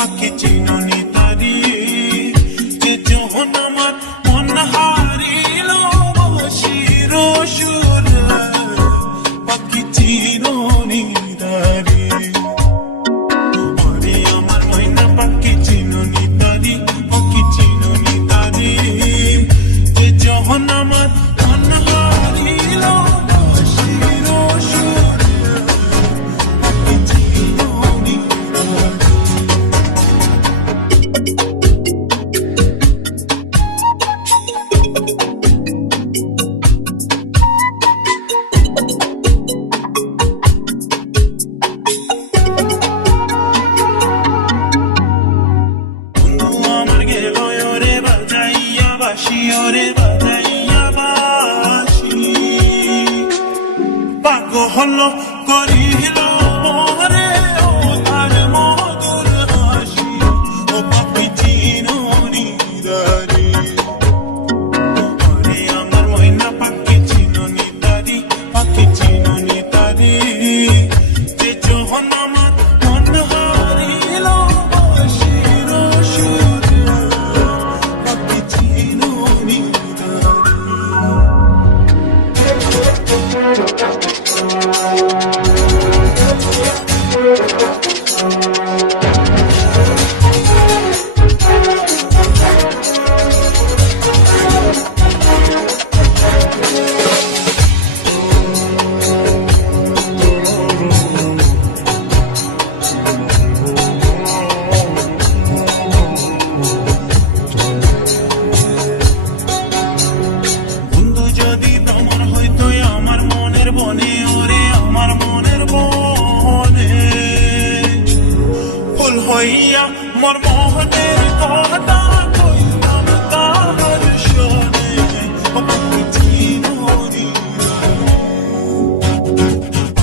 পাখি চিননি তারি যে যখন আমার মন হারিল বসির সুর পাখি চিননি তারি আরে আমার ময়না পাখি চিননি তারি পাখি চিননি তারি যে যখন আমার মন হারিল বসির সুর পাখি চিননি আমার গেল ওরে বাজাইয়া বাসি ওরে বাজাইয়া বাসি পাগল করিল মোরে ও তার মধুর হাসি ও পাখি চিননি তারি ওরে আমার ময়না পাখি চিননি তারি পাখি চিননি তারি যে যখন আমার মন হারিল বসির সুর পাখি চিননি তারি বন্ধু যদি ভ্রমণ হইতো আমার মনের বনে ওরে আমার মনের বনে ফুল হইয়া মোর মোহনের কথা কইতাম তাহার শোনে ও পাখি চিননি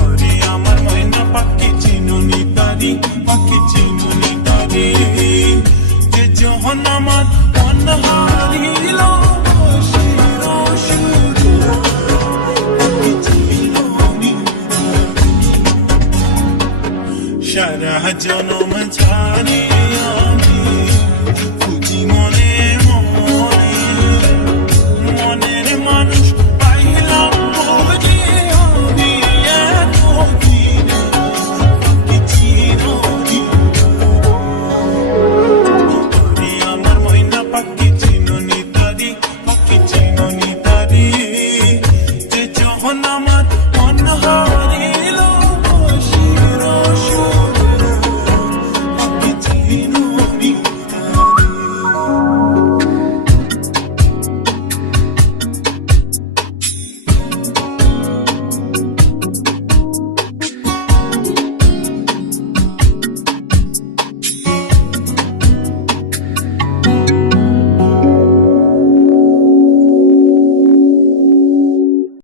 আরে আমার ময়না পাখি চিননি তারি পাখি চিননি তারি যে যখন আমার মন হারিল বসির সুর পাখি চিননি সারা জনম জানি আমি